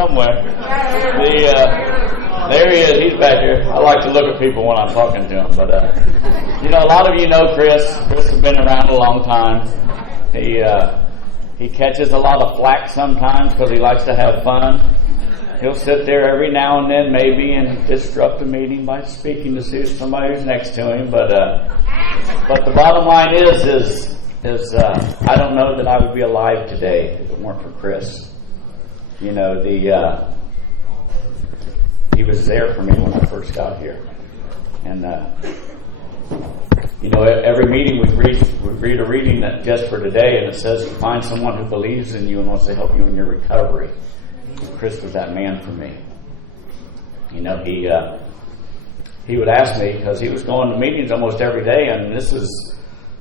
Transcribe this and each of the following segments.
somewhere. There he is. He's back here. I like to look at people when I'm talking to him. But, a lot of you know Chris. Chris has been around a long time. He catches a lot of flack sometimes because he likes to have fun. He'll sit there every now and then maybe and disrupt a meeting by speaking to see somebody who's next to him. But the bottom line is I don't know that I would be alive today if it weren't for Chris. He was there for me when I first got here. And, every meeting we read a reading that just for today, and it says to find someone who believes in you and wants to help you in your recovery. Chris was that man for me. He would ask me, because he was going to meetings almost every day, and this is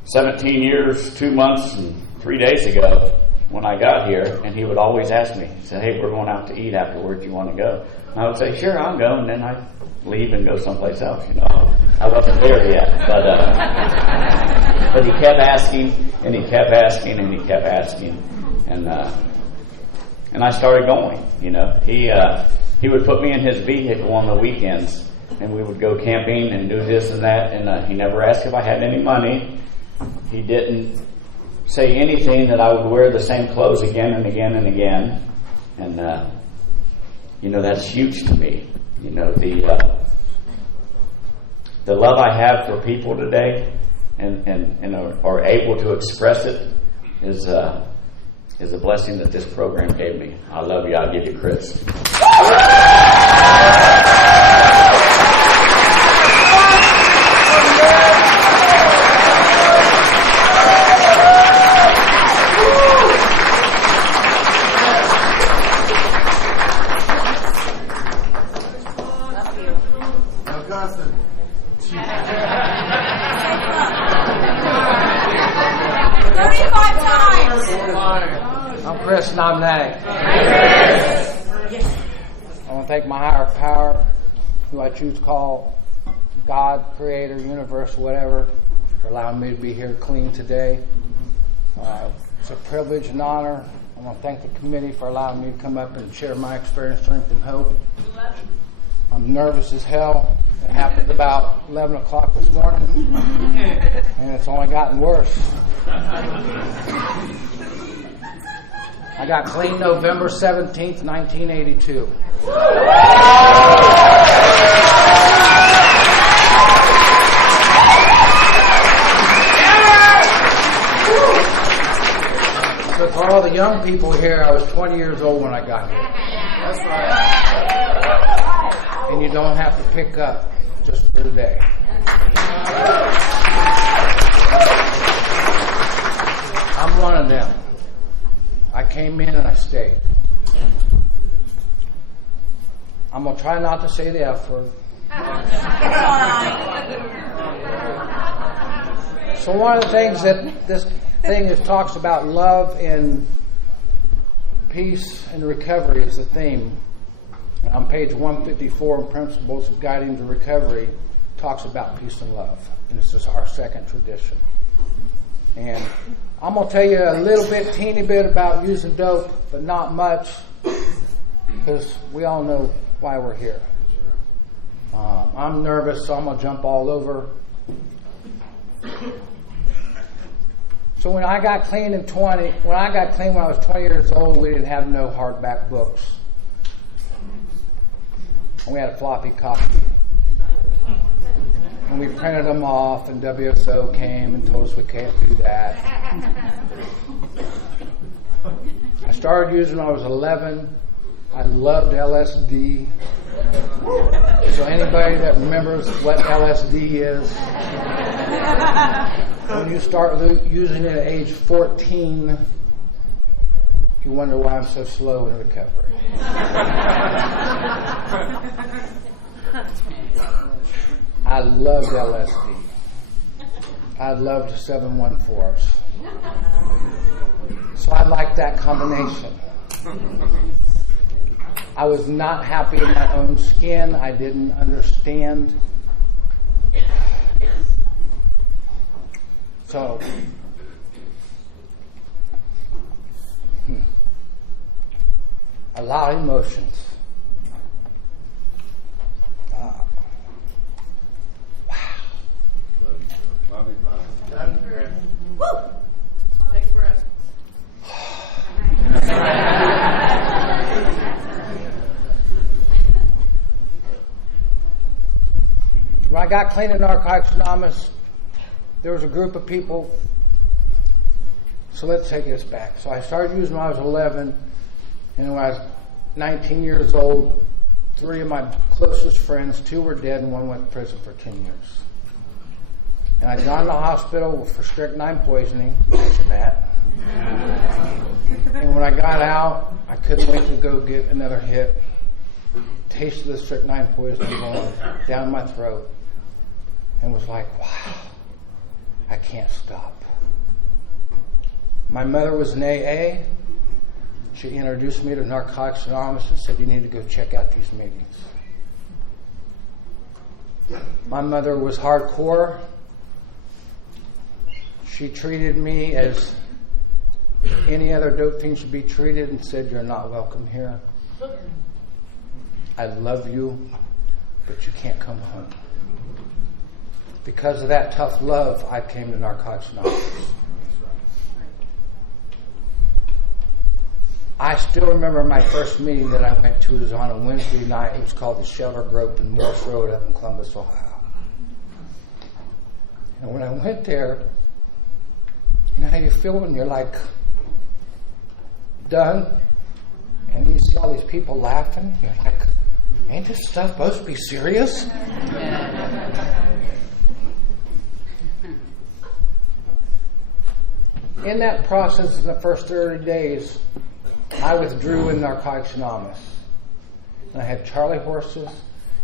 17 years, 2 months, and 3 days ago when I got here, and he would always ask me, he said, hey, we're going out to eat afterwards, you want to go? And I would say, sure, I'll go, and then I'd leave and go someplace else. I wasn't there yet, but he kept asking, and he kept asking, and he kept asking, and I started going. He would put me in his vehicle on the weekends, and we would go camping and do this and that, and he never asked if I had any money. He didn't say anything that I would wear the same clothes again and again and again, and that's huge to me. The love I have for people today and are able to express it is a blessing that this program gave me. I love you. I'll give you Chris. Chris Nomnag. I want to thank my higher power, who I choose to call God, Creator, Universe, whatever, for allowing me to be here clean today. It's a privilege and honor. I want to thank the committee for allowing me to come up and share my experience, strength, and hope. I'm nervous as hell. It happened about 11 o'clock this morning, and it's only gotten worse. I got clean November 17th, 1982. So for all the young people here, I was 20 years old when I got here. That's right. And you don't have to pick up just for the day. I'm one of them. I came in and I stayed. I'm going to try not to say the F word. So one of the things that this thing talks about love and peace and recovery is the theme. And on page 154 in Principles Guiding to Recovery talks about peace and love. And this is our second tradition. And I'm going to tell you a little bit, teeny bit about using dope, but not much, because we all know why we're here. I'm nervous, so I'm going to jump all over. So when I got clean when I was 20 years old, we didn't have no hardback books. And we had a floppy copy. And we printed them off, and WSO came and told us we can't do that. I started using when I was 11. I loved LSD. So anybody that remembers what LSD is, when you start using it at age 14, you wonder why I'm so slow in recovery. I loved LSD. I loved 714s. So I liked that combination. I was not happy in my own skin. I didn't understand. So, Allow emotions. Wow. Woo! Take a breath. When I got clean in Narcotics Anonymous, there was a group of people. So let's take this back. So I started using when I was 11, and when I was 19 years old, 3 of my closest friends, 2 were dead and 1 went to prison for 10 years. And I'd gone to the hospital for strychnine poisoning, imagine that. And when I got out, I couldn't wait to go get another hit. Tasted the strychnine poisoning going down my throat. And was like, wow, I can't stop. My mother was in AA. She introduced me to Narcotics Anonymous and said, you need to go check out these meetings. My mother was hardcore. She treated me as any other dope fiend should be treated and said, you're not welcome here. I love you, but you can't come home. Because of that tough love, I came to Narcotics Anonymous. I still remember my first meeting that I went to. It was on a Wednesday night. It was called the Shelter Group in Morse Road up in Columbus, Ohio. And when I went there, you know how you feel when you're like done? And you see all these people laughing. You're like, ain't this stuff supposed to be serious? In that process, in the first 30 days, I withdrew in Narcotics Anonymous. And I had Charlie horses,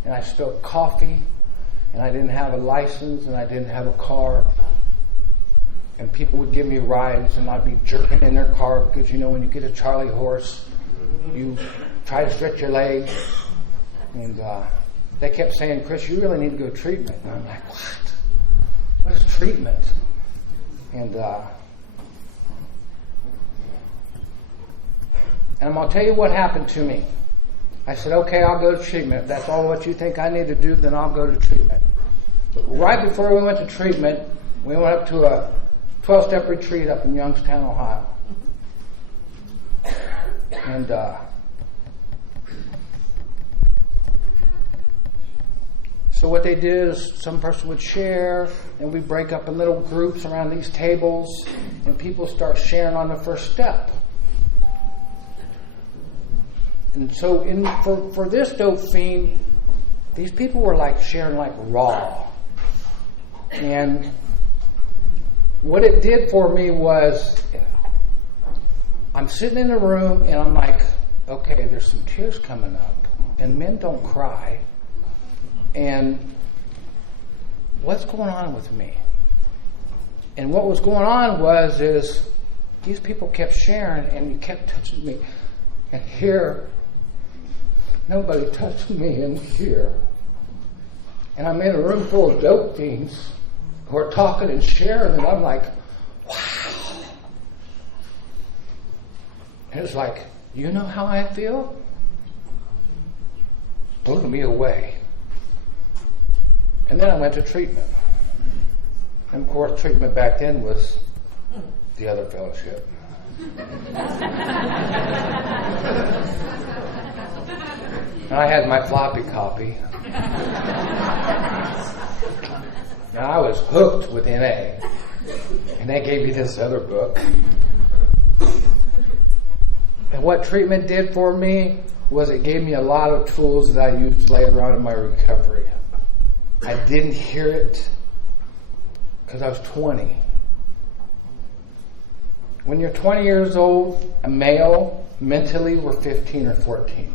and I spilled coffee, and I didn't have a license, and I didn't have a car. And people would give me rides, and I'd be jerking in their car because, you know, when you get a Charlie horse, you try to stretch your legs. And they kept saying, Chris, you really need to go to treatment. And I'm like, what? What is treatment? And I'm going to tell you what happened to me. I said, okay, I'll go to treatment. If that's all what you think I need to do, then I'll go to treatment. But right before we went to treatment, we went up to a 12-step retreat up in Youngstown, Ohio. And so what they did is some person would share, and we break up in little groups around these tables, and people start sharing on the first step. And so for this dope fiend, these people were like sharing like raw. And what it did for me was, I'm sitting in a room and I'm like, okay, there's some tears coming up. And men don't cry. And what's going on with me? And what was going on is these people kept sharing and you kept touching me. And here, nobody touched me in here. And I'm in a room full of dope fiends who are talking and sharing, and I'm like, wow. And it's like, you know how I feel? Blew me away. And then I went to treatment. And of course, treatment back then was the other fellowship. And I had my floppy copy. Now I was hooked with NA. And they gave me this other book. And what treatment did for me was it gave me a lot of tools that I used later on in my recovery. I didn't hear it because I was 20. When you're 20 years old, a male, mentally we're 15 or 14.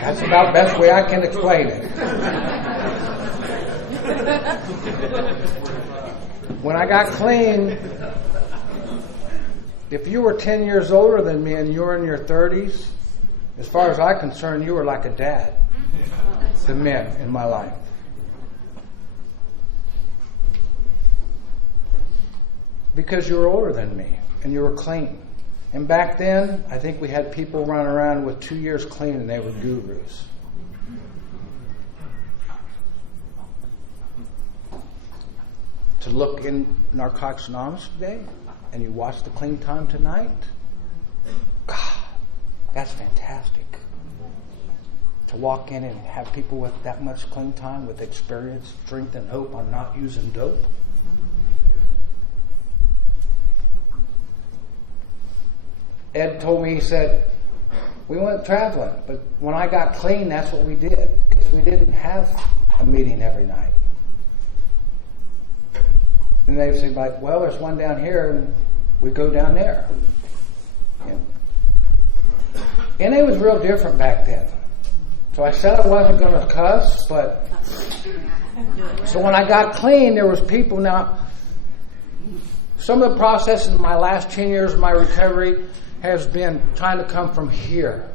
That's about the best way I can explain it. When I got clean, if you were 10 years older than me and you were in your 30s, as far as I'm concerned, you were like a dad to men in my life. Because you were older than me and you were clean. And back then, I think we had people running around with 2 years clean and they were gurus. To look in Narcotics Anonymous today and you watch the clean time tonight, God, that's fantastic. To walk in and have people with that much clean time, with experience, strength, and hope on not using dope. Ed told me, he said, we went traveling, but when I got clean, that's what we did, because we didn't have a meeting every night. And they'd say, like, well, there's one down here, and we go down there. And it was real different back then. So I said I wasn't going to cuss, but so when I got clean, there was people. Now, some of the process in my last 10 years of my recovery has been trying to come from here.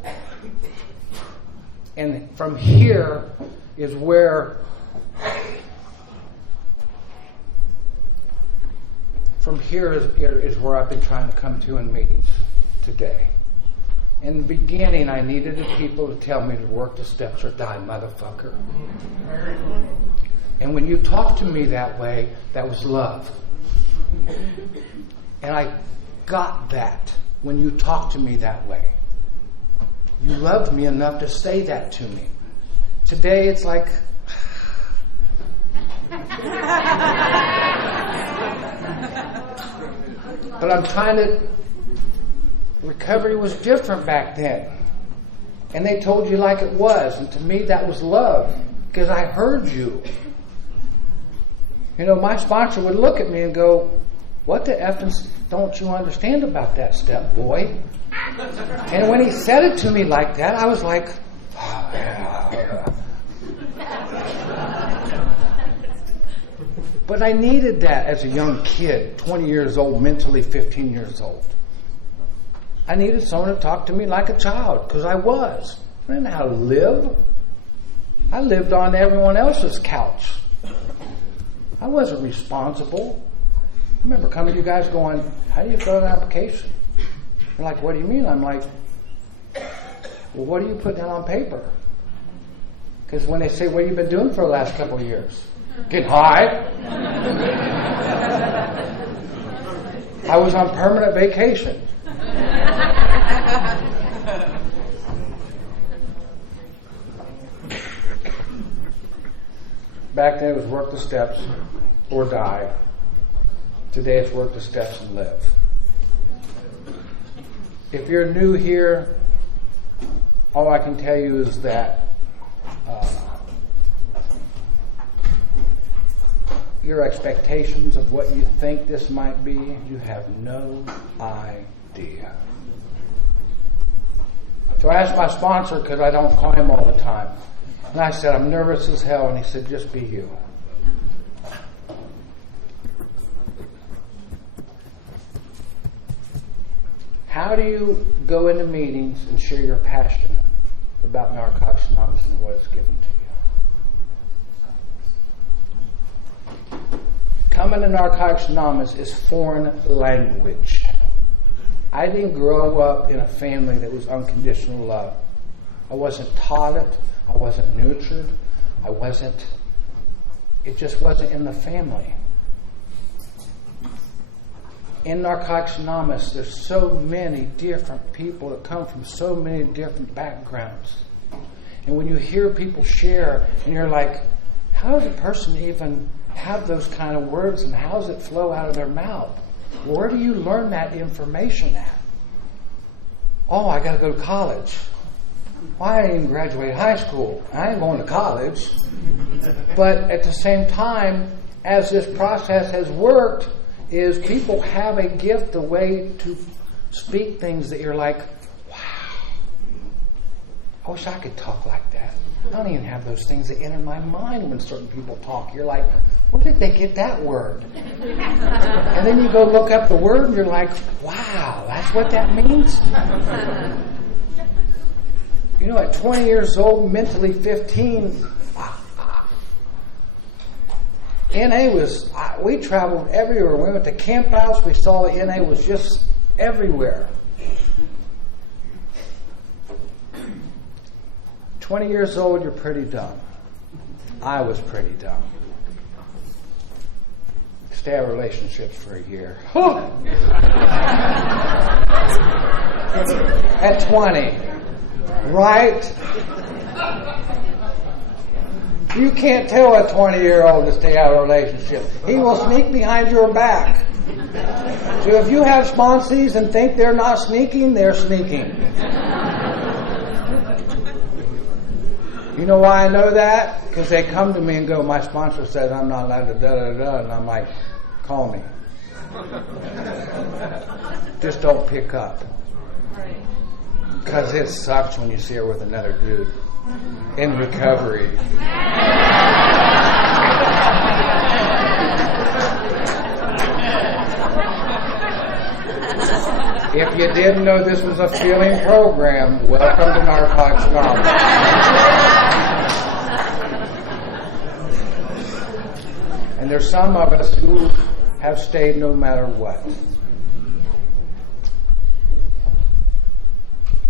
And from here is where is where I've been trying to come to in meetings today. In the beginning, I needed the people to tell me to work the steps or die, motherfucker. And when you talk to me that way, that was love. And I got that when you talk to me that way. You loved me enough to say that to me. Today, it's like... But I'm trying to... Recovery was different back then. And they told you like it was. And to me, that was love. Because I heard you. You know, my sponsor would look at me and go, what the effing don't you understand about that step, boy? And when he said it to me like that, I was like, oh, yeah. But I needed that as a young kid, 20 years old, mentally 15 years old. I needed someone to talk to me like a child, because I was. I didn't know how to live. I lived on everyone else's couch. I wasn't responsible. I remember coming to you guys going, how do you fill an application? You're like, what do you mean? I'm like, well, what do you put down on paper? Because when they say, what have you been doing for the last couple of years? Get high. I was on permanent vacation. Back then it was work the steps or die. Today it's work the steps and live. If you're new here, all I can tell you is that your expectations of what you think this might be, you have no idea. So I asked my sponsor, because I don't call him all the time, and I said, I'm nervous as hell, and he said, just be you. How do you go into meetings and share your passion about Narcotics Anonymous and what it's given to you? Coming to Narcotics Anonymous is foreign language. I didn't grow up in a family that was unconditional love. I wasn't taught it. I wasn't nurtured. It just wasn't in the family. In Narcotics Anonymous, there's so many different people that come from so many different backgrounds. And when you hear people share, and you're like, how does a person even have those kind of words, and how does it flow out of their mouth? Where do you learn that information at? Oh, I got to go to college. Why I didn't even graduate high school? I ain't going to college. But at the same time, as this process has worked, is people have a gift, a way to speak things that you're like, wow, I wish I could talk like that. I don't even have those things that enter my mind when certain people talk. You're like, where did they get that word? And then you go look up the word and you're like, wow, that's what that means? You know, at 20 years old, mentally 15, NA was, we traveled everywhere. We went to campouts. We saw the NA was just everywhere. 20 years old, you're pretty dumb. I was pretty dumb. Stay out of relationships for a year. At 20. Right? You can't tell a 20-year-old to stay out of a relationship. He will sneak behind your back. So if you have sponsees and think they're not sneaking, they're sneaking. You know why I know that? Because they come to me and go, my sponsor says I'm not allowed to da-da-da, and I'm like, call me. Just don't pick up. Because it sucks when you see her with another dude in recovery. If you didn't know this was a feeling program, welcome to Narcotics Anonymous. And there's some of us who have stayed no matter what.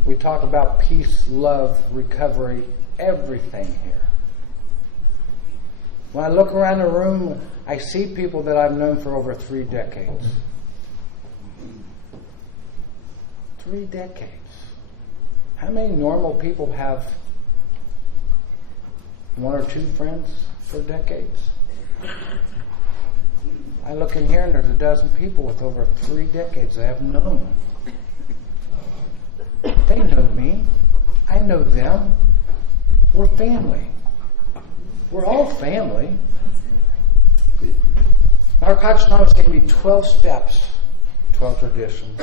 We talk about peace, love, recovery, everything here. When I look around the room, I see people that I've known for over 3 decades. 3 decades. How many normal people have 1 or 2 friends for decades? I look in here and there's a dozen people with over 3 decades I have known. They know me. I know them. We're family. We're all family. Narcotics Anonymous gave me 12 steps, 12 traditions,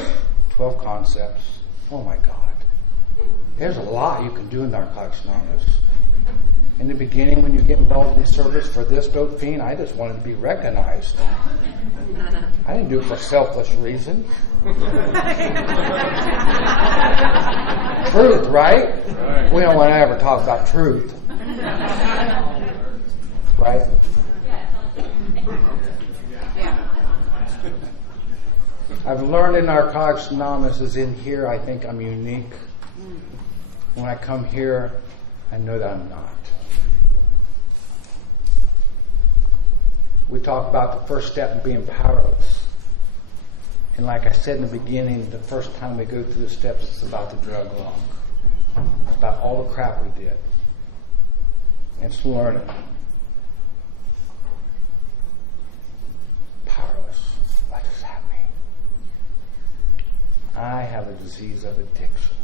12 concepts. Oh my God. There's a lot you can do in Narcotics Anonymous. In the beginning, when you get involved in service for this dope fiend, I just wanted to be recognized. I didn't do it for selfless reasons. Truth, right? We don't want to ever talk about truth. Right? I've learned in Narcotics Anonymous is in here, I think I'm unique. When I come here, I know that I'm not. We talk about the first step in being powerless. And like I said in the beginning, the first time we go through the steps, it's about the drug log. It's about all the crap we did. And it's learning. Powerless. What does that mean? I have a disease of addiction.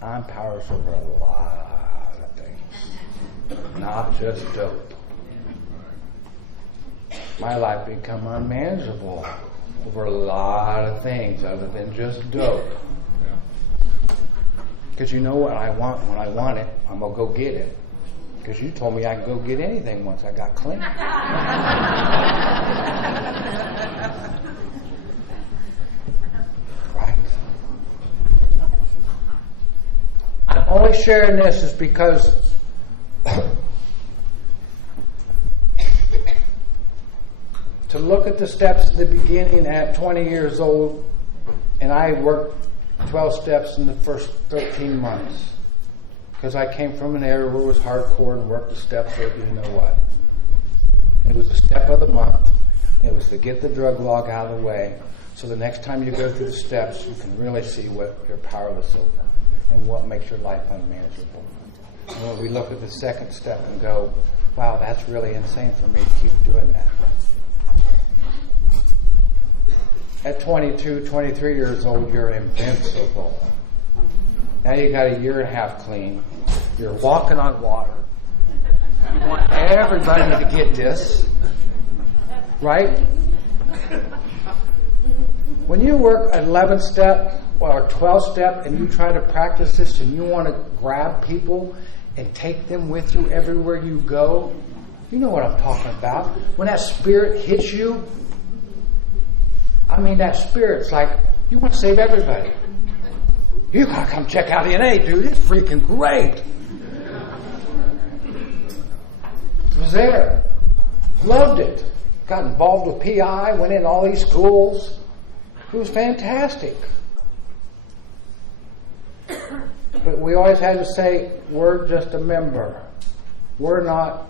I'm powerless over a lot of things. Not just dope. My life become unmanageable over a lot of things other than just dope. Because you know what I want when I want it, I'm going to go get it. Because you told me I could go get anything once I got clean. Right. I'm only sharing this is because to look at the steps at the beginning at 20 years old, and I worked 12 steps in the first 13 months because I came from an area where it was hardcore and worked the steps like you know what. It was a step of the month. It was to get the drug log out of the way so the next time you go through the steps you can really see what you're powerless over and what makes your life unmanageable. And when we look at the second step and go, wow, that's really insane for me to keep doing that. At 22, 23 years old, you're invincible. Now you got a year and a half clean. You're walking on water. You want everybody to get this. Right? When you work 11 step or 12 step and you try to practice this and you want to grab people and take them with you everywhere you go, you know what I'm talking about. When that spirit hits you, I mean, that spirit's like, you want to save everybody. You gotta come check out NA, dude. It's freaking great. Was there. Loved it. Got involved with PI, went in all these schools. It was fantastic. But we always had to say, we're just a member. We're not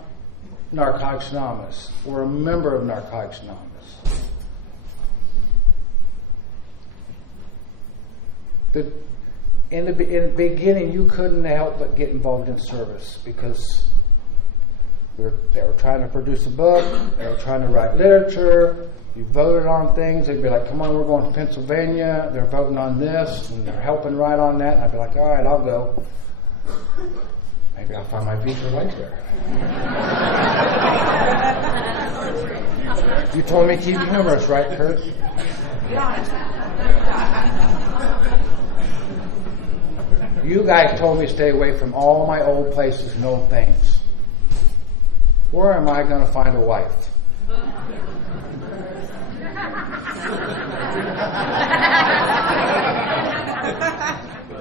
Narcotics Anonymous. We're a member of Narcotics Anonymous. In the beginning, you couldn't help but get involved in service because they were trying to produce a book, they were trying to write literature, you voted on things, they'd be like, come on, we're going to Pennsylvania, they're voting on this, and they're helping write on that, and I'd be like, all right, I'll go. Maybe I'll find my visa later. You told me to keep it humorous, right, Kurt? You guys told me to stay away from all my old places and old things. Where am I going to find a wife?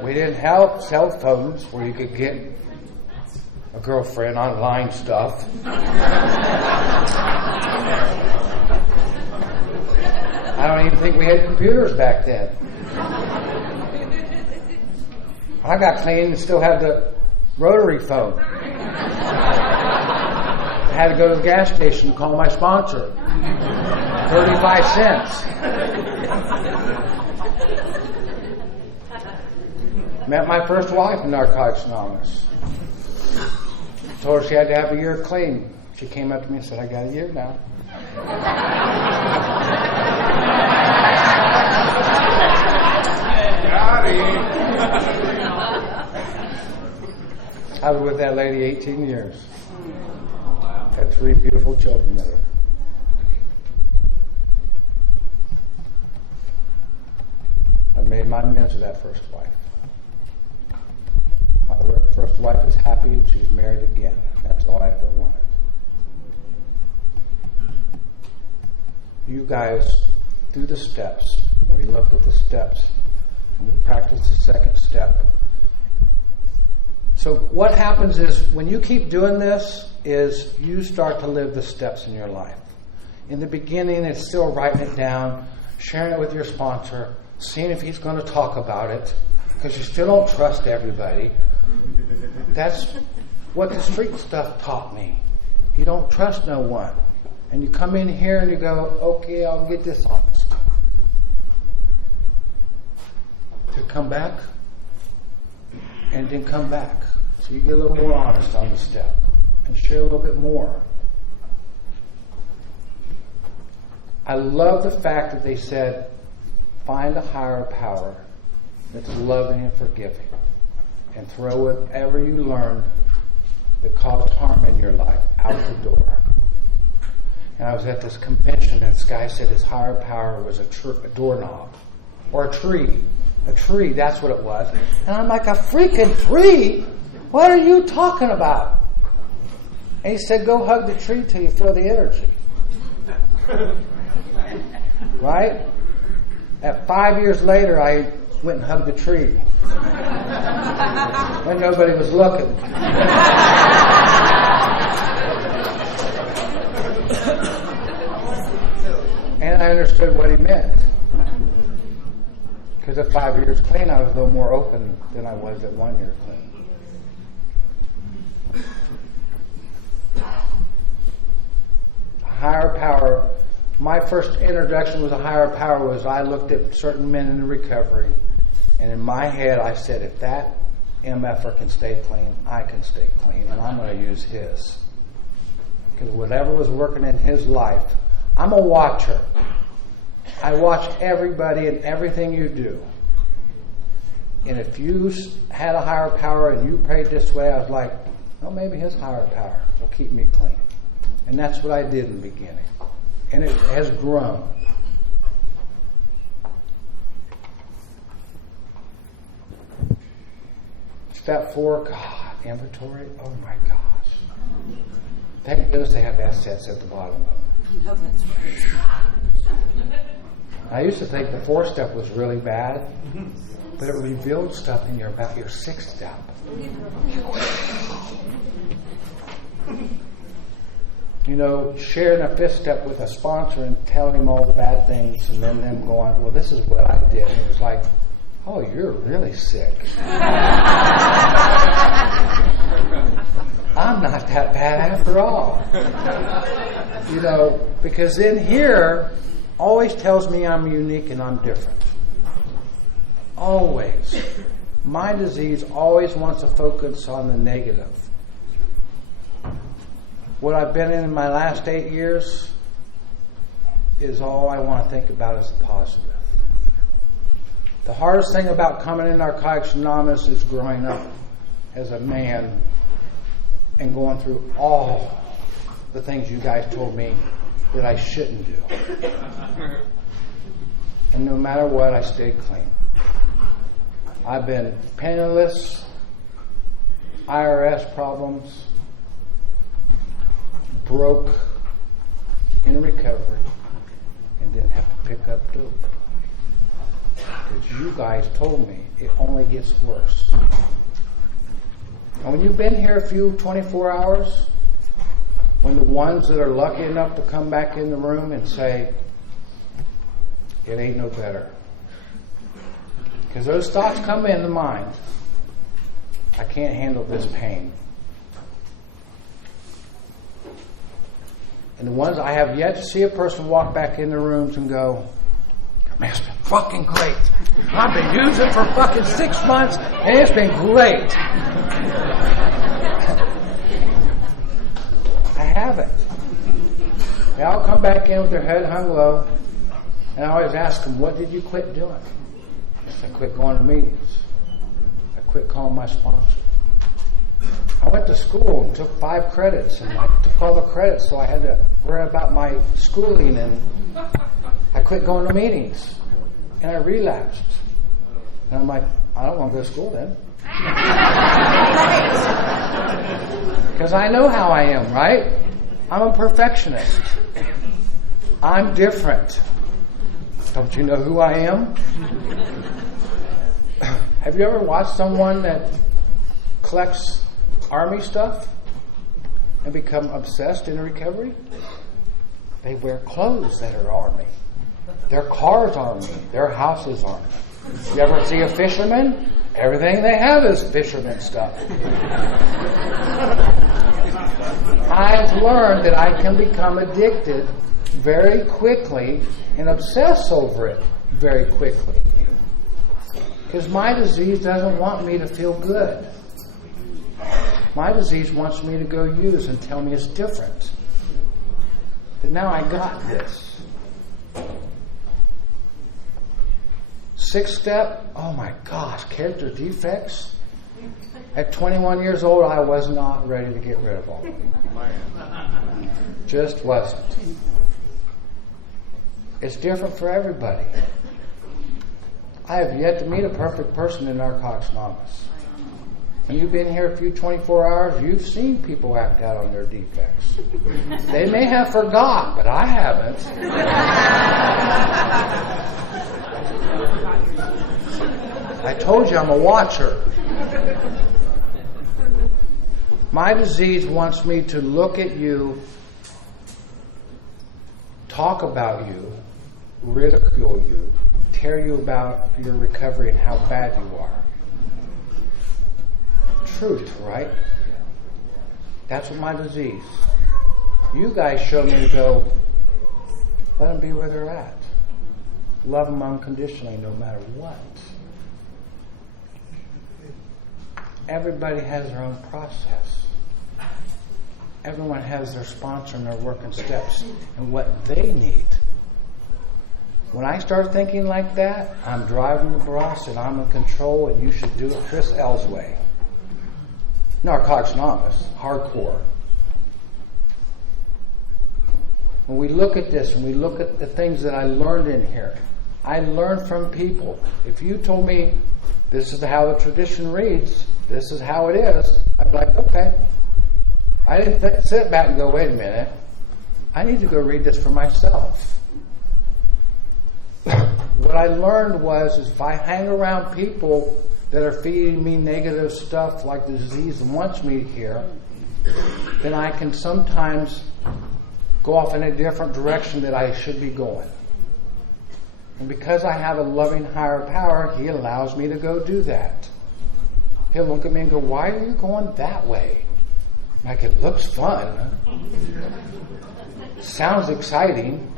We didn't have cell phones where you could get a girlfriend online stuff. I don't even think we had computers back then. I got clean and still had the rotary phone. I had to go to the gas station and call my sponsor. 35 cents. Met my first wife in Narcotics Anonymous. Told her she had to have a year clean. She came up to me and said, I got a year now. I was with that lady 18 years. Had 3 beautiful children with her. I made my amends to that first wife. My first wife is happy and she's married again. That's all I ever wanted. You guys do the steps. When we look at the steps and we practice the second step. So what happens is when you keep doing this is you start to live the steps in your life. In the beginning, it's still writing it down, sharing it with your sponsor, seeing if he's going to talk about it, because you still don't trust everybody. That's what the street stuff taught me. You don't trust no one. And you come in here and you go, okay, I'll get this honest. To come back and then come back. So you get a little more honest on the step and share a little bit more. I love the fact that they said, find a higher power that's loving and forgiving, and throw whatever you learned that caused harm in your life out the door. And I was at this convention, and this guy said his higher power was a doorknob or a tree. A tree, that's what it was. And I'm like, a freaking tree? What are you talking about? And he said, go hug the tree till you feel the energy. Right? At 5 years later, I went and hugged the tree. When nobody was looking. And I understood what he meant. Because at 5 years clean, I was a little more open than I was at 1 year clean. Higher power. My first introduction with a higher power was I looked at certain men in recovery, and in my head I said, if that MFer can stay clean, I can stay clean, and I'm going to use his. Because whatever was working in his life, I'm a watcher. I watch everybody and everything you do. And if you had a higher power and you prayed this way, I was like, well, maybe his higher power will keep me clean. And that's what I did in the beginning. And it has grown. Step 4, God, inventory. Oh my gosh. Thank goodness they have assets at the bottom of it. No, that's right. I used to think the 4th step was really bad, but it revealed stuff in about your 6th step. You know, sharing a 5th step with a sponsor and telling him all the bad things, and then them going, well, this is what I did. And it was like, oh, you're really sick. I'm not that bad after all. Because in here always tells me I'm unique and I'm different. Always. My disease always wants to focus on the negative. What I've been in my last 8 years is all I want to think about is the positive. The hardest thing about coming in Narcotics Anonymous is growing up as a man and going through all the things you guys told me that I shouldn't do. And no matter what, I stayed clean. I've been penniless, IRS problems, broke, in recovery, and didn't have to pick up dope. Because you guys told me it only gets worse. And when you've been here a few 24 hours, when the ones that are lucky enough to come back in the room and say, it ain't no better. Because those thoughts come in the mind. I can't handle this pain. And the ones I have yet to see a person walk back in the rooms and go, man, it's been fucking great. I've been using it for fucking 6 months and it's been great. I haven't. They all come back in with their head hung low, and I always ask them, what did you quit doing? I quit going to meetings. I quit calling my sponsor. I went to school and took 5 credits, and I took all the credits, so I had to worry about my schooling, and I quit going to meetings, and I relapsed. And I'm like, I don't want to go to school then. Because I know how I am, right? I'm a perfectionist. I'm different. Don't you know who I am? Have you ever watched someone that collects army stuff and become obsessed in recovery? They wear clothes that are army. Their cars are army. Their house is army. You ever see a fisherman? Everything they have is fisherman stuff. I've learned that I can become addicted very quickly and obsess over it very quickly. Because my disease doesn't want me to feel good. My disease wants me to go use and tell me it's different. But now I got this. 6th step, oh my gosh, character defects. At 21 years old, I was not ready to get rid of all of them. Just wasn't. It's different for everybody. I have yet to meet a perfect person in Narcotics Anonymous. When you've been here a few 24 hours, you've seen people act out on their defects. They may have forgot, but I haven't. I told you I'm a watcher. My disease wants me to look at you, talk about you, ridicule you, tell you about your recovery and how bad you are. Truth, right? That's what my disease. You guys show me to go, let them be where they're at. Love them unconditionally no matter what. Everybody has their own process. Everyone has their sponsor and their working steps and what they need. When I start thinking like that, I'm driving the bus and I'm in control, and you should do it Chris L's way. Narcotics Anonymous, hardcore. When we look at this and we look at the things that I learned in here, I learned from people. If you told me this is how the tradition reads, this is how it is, I'd be like, okay. I didn't sit back and go, wait a minute. I need to go read this for myself. What I learned was if I hang around people that are feeding me negative stuff like the disease wants me to hear, then I can sometimes go off in a different direction that I should be going. And because I have a loving higher power, He allows me to go do that. He'll look at me and go, why are you going that way? I'm like, it looks fun. Sounds exciting.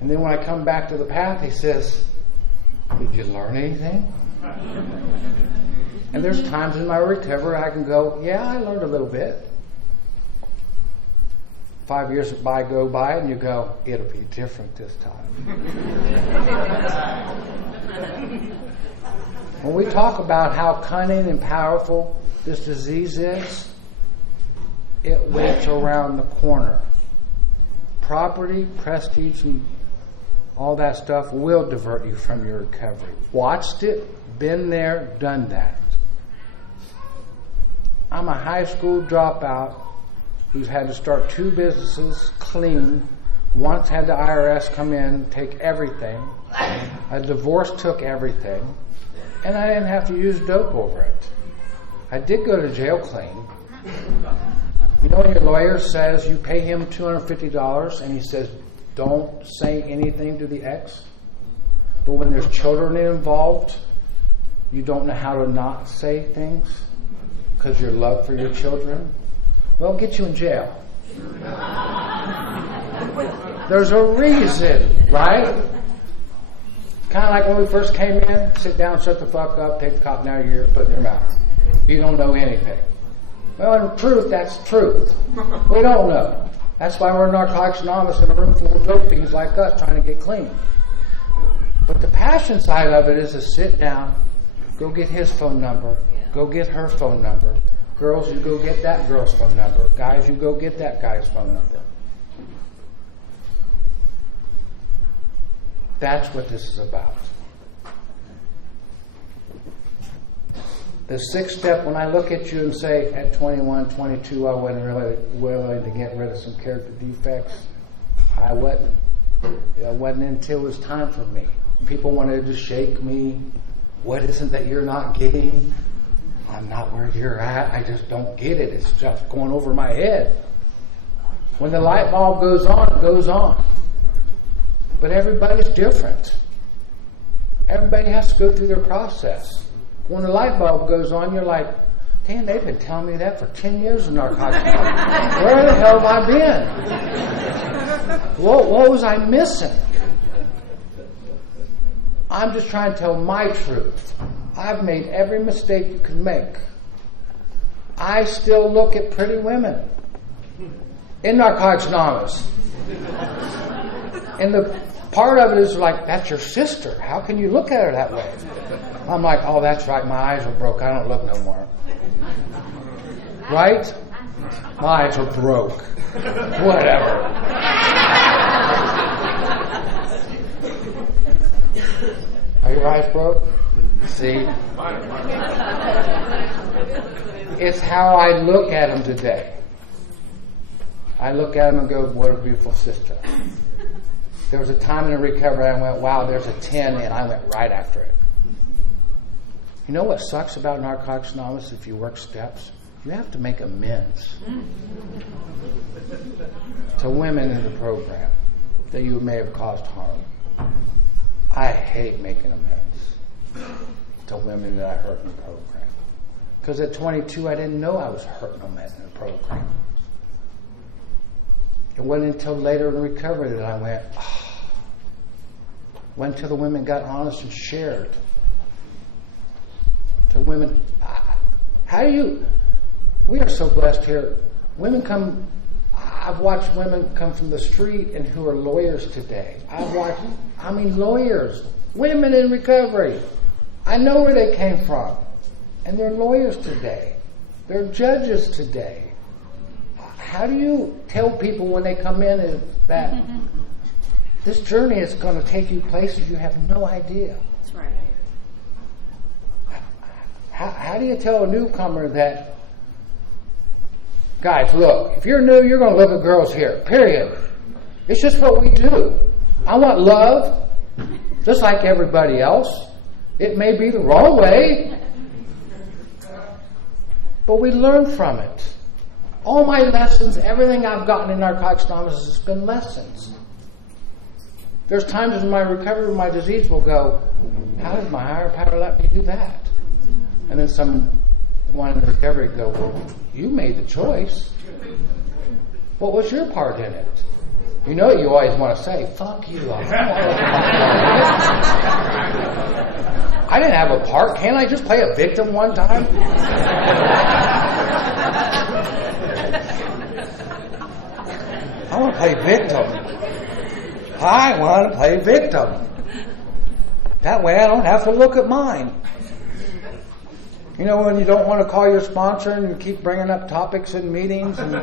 And then when I come back to the path, He says, did you learn anything? And there's times in my recovery I can go, yeah, I learned a little bit. 5 years go by and you go, it'll be different this time. When we talk about how cunning and powerful this disease is, it waits around the corner. Property, prestige, and all that stuff will divert you from your recovery. Watched it, been there, done that. I'm a high school dropout who's had to start 2 businesses clean. Once had the IRS come in, take everything. A divorce took everything. And I didn't have to use dope over it. I did go to jail clean. You know when your lawyer says you pay him $250 and he says, don't say anything to the ex? But when there's children involved, you don't know how to not say things because your love for your children? Well, get you in jail. There's a reason, right? Kind of like when we first came in, sit down, shut the fuck up, take the cotton out of your ear, put it in your mouth. You don't know anything. Well, in truth, that's truth. We don't know. That's why we're Narcotics Anonymous in a room full of dope fiends like us trying to get clean. But the passion side of it is to sit down, go get his phone number, go get her phone number. Girls, you go get that girl's phone number. Guys, you go get that guy's phone number. That's what this is about. The 6th step, when I look at you and say, at 21, 22, I wasn't really willing to get rid of some character defects. I wasn't. It wasn't until it was time for me. People wanted to shake me. What is it that you're not getting? I'm not where you're at. I just don't get it. It's just going over my head. When the light bulb goes on, it goes on. But everybody's different. Everybody has to go through their process. When the light bulb goes on, you're like, damn, they've been telling me that for 10 years in Narcotics Anonymous. Where the hell have I been? What was I missing? I'm just trying to tell my truth. I've made every mistake you can make. I still look at pretty women in Narcotics Anonymous. And the part of it is like, that's your sister. How can you look at her that way? I'm like, oh, that's right. My eyes are broke. I don't look no more. Right? My eyes are broke. Whatever. Are your eyes broke? See? It's how I look at them today. I look at them and go, what a beautiful sister. There was a time in the recovery I went, wow, there's a 10, and I went right after it. You know what sucks about Narcotics Anonymous if you work steps? You have to make amends to women in the program that you may have caused harm. I hate making amends to women that I hurt in the program. Because at 22, I didn't know I was hurting them in the program. It wasn't until later in recovery that I went, went till the women got honest and shared. To women, we are so blessed here. Women come, I've watched women come from the street and who are lawyers today. Lawyers, women in recovery. I know where they came from. And they're lawyers today. They're judges today. How do you tell people when they come in that this journey is going to take you places you have no idea? That's right. How do you tell a newcomer that, guys, look, if you're new, you're going to look at girls here, period. It's just what we do. I want love, just like everybody else. It may be the wrong way, but we learn from it. All my lessons, everything I've gotten in Narcotics Anonymous has been lessons. There's times in my recovery where my disease will go, how did my higher power let me do that? And then someone in the recovery go, well, you made the choice. What was your part in it? You know you always want to say, fuck you. I didn't have a part. Can't I just play a victim one time? I want to play victim. I want to play victim. That way I don't have to look at mine. You know, when you don't want to call your sponsor and you keep bringing up topics in meetings and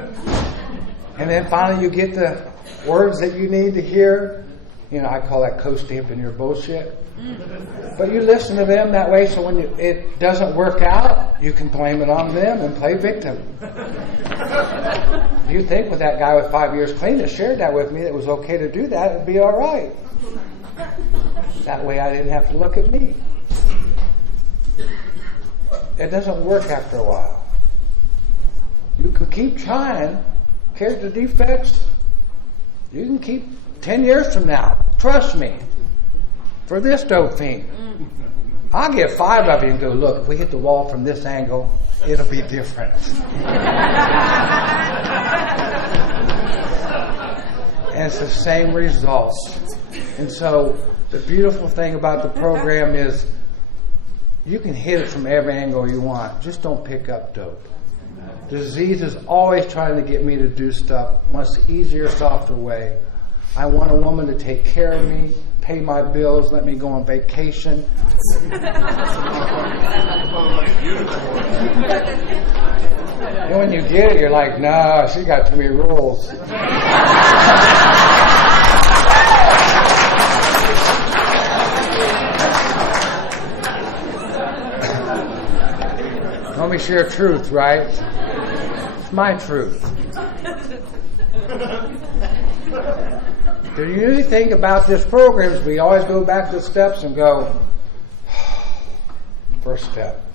then finally you get the words that you need to hear. You know, I call that co-stamping your bullshit. But you listen to them that way, so when it doesn't work out, you can blame it on them and play victim. You think with that guy with 5 years clean that shared that with me that it was okay to do that, it'd be all right. That way I didn't have to look at me. It doesn't work after a while. You can keep trying. Character defects, you can keep 10 years from now. Trust me. For this dope fiend. I'll get 5 of you and go, look, if we hit the wall from this angle, it'll be different. And it's the same results. And so the beautiful thing about the program is you can hit it from every angle you want. Just don't pick up dope. Disease is always trying to get me to do stuff, wants the easier, softer way. I want a woman to take care of me, pay my bills, let me go on vacation. And when you get it, you're like, nah, she got too many rules. Let me share truth, right? It's my truth. The unique thing about this program is we always go back to the steps and go, first step.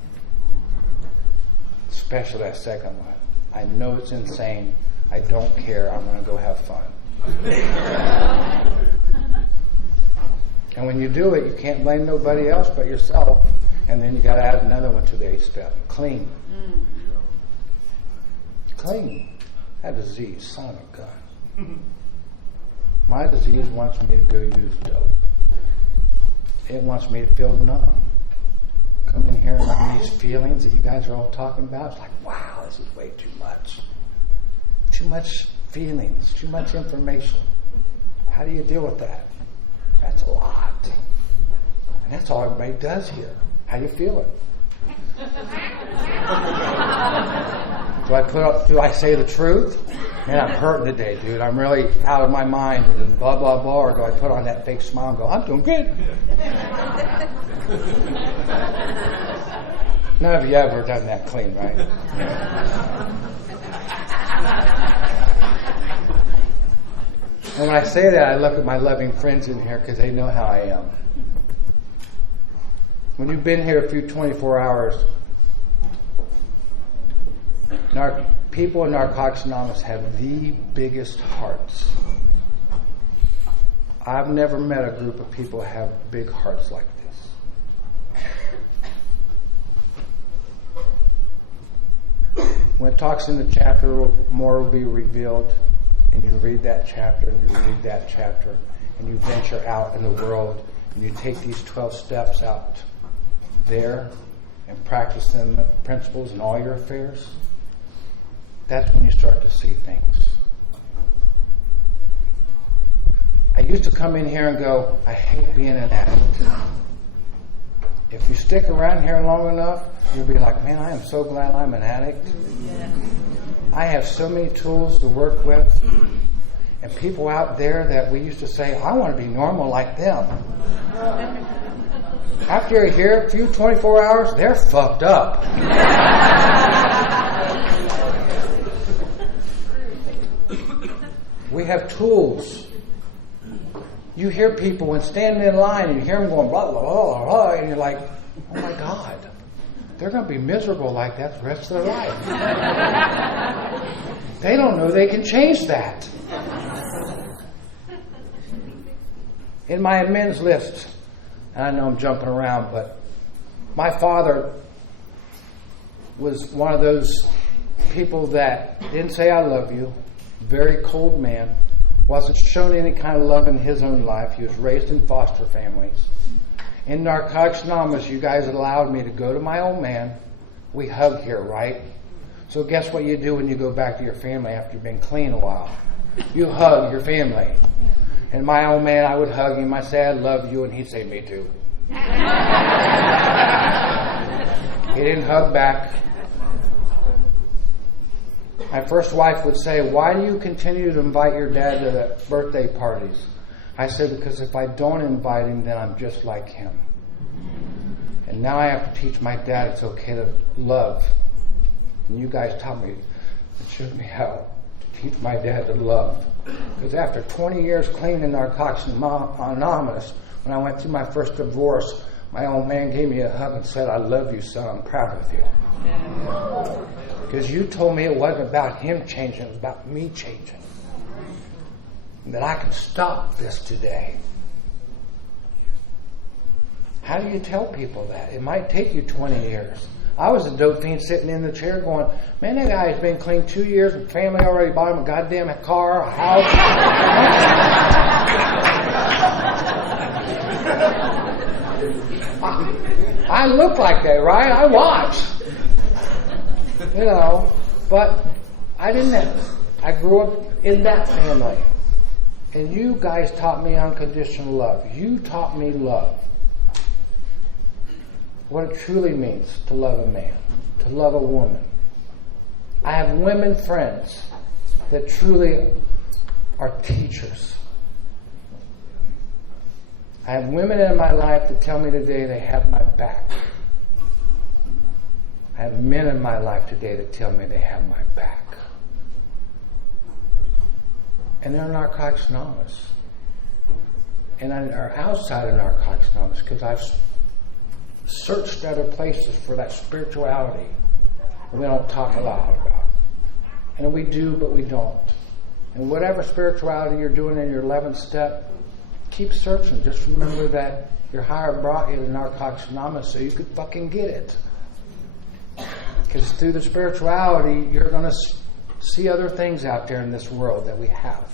Especially that second one. I know it's insane. I don't care. I'm going to go have fun. And when you do it, you can't blame nobody else but yourself. And then you got to add another one to the 8th step. Clean. Clean. That disease, son of a gun. My disease wants me to go use dope. It wants me to feel numb. Come in here and have these feelings that you guys are all talking about. It's like, wow, this is way too much. Too much feelings, too much information. How do you deal with that? That's a lot. And that's all everybody does here. How do you feel it? Do I say the truth? Man, I'm hurting today, dude. I'm really out of my mind and blah, blah, blah. Or do I put on that fake smile and go, I'm doing good? None of you ever done that clean, right? And when I say that, I look at my loving friends in here because they know how I am. When you've been here a few 24 hours, people in Narcotics Anonymous have the biggest hearts. I've never met a group of people who have big hearts like this. When it talks in the chapter, more will be revealed, and you read that chapter, and you read that chapter, and you venture out in the world, and you take these 12 steps out there and practice them principles in all your affairs. That's when you start to see things. I used to come in here and go, I hate being an addict. If you stick around here long enough, you'll be like, man, I am so glad I'm an addict. Yeah. I have so many tools to work with. And people out there that we used to say, I want to be normal like them. After you're here a few 24 hours, they're fucked up. We have tools. You hear people when standing in line and you hear them going blah, blah, blah, blah, and you're like, oh my God, they're going to be miserable like that the rest of their life. They don't know they can change that. In my amends list, and I know I'm jumping around, but my father was one of those people that didn't say I love you, very cold man, wasn't shown any kind of love in his own life. He was raised in foster families. In Narcotics Anonymous, you guys allowed me to go to my old man. We hug here, right? So guess what you do when you go back to your family after you've been clean a while? You hug your family. And my old man, I would hug him. I'd say, I love you, and he'd say, me too. He didn't hug back. My first wife would say, why do you continue to invite your dad to the birthday parties? I said, because if I don't invite him, then I'm just like him. And now I have to teach my dad it's okay to love. And you guys taught me, and showed me how to teach my dad to love. Because after 20 years clean in Narcotics Anonymous, when I went through my first divorce, my old man gave me a hug and said, I love you, son. I'm proud of you. Because you told me it wasn't about him changing, it was about me changing. And that I can stop this today. How do you tell people that? It might take you 20 years. I was a dope fiend sitting in the chair going, man, that guy's been clean 2 years and family already bought him a goddamn car, a house. I look like that, right? I watch. You know, but I didn't have, I grew up in that family. And you guys taught me unconditional love. You taught me love. What it truly means to love a man, to love a woman. I have women friends that truly are teachers. I have women in my life that tell me today they have my back. I have men in my life today that tell me they have my back. And they're Narcotics Anonymous. And are outside of Narcotics Anonymous because I've searched other places for that spirituality that we don't talk a lot about. And we do, but we don't. And whatever spirituality you're doing in your 11th step, keep searching. Just remember that your higher brought you to Narcotics Anonymous so you could fucking get it. Because through the spirituality, you're going to see other things out there in this world that we have.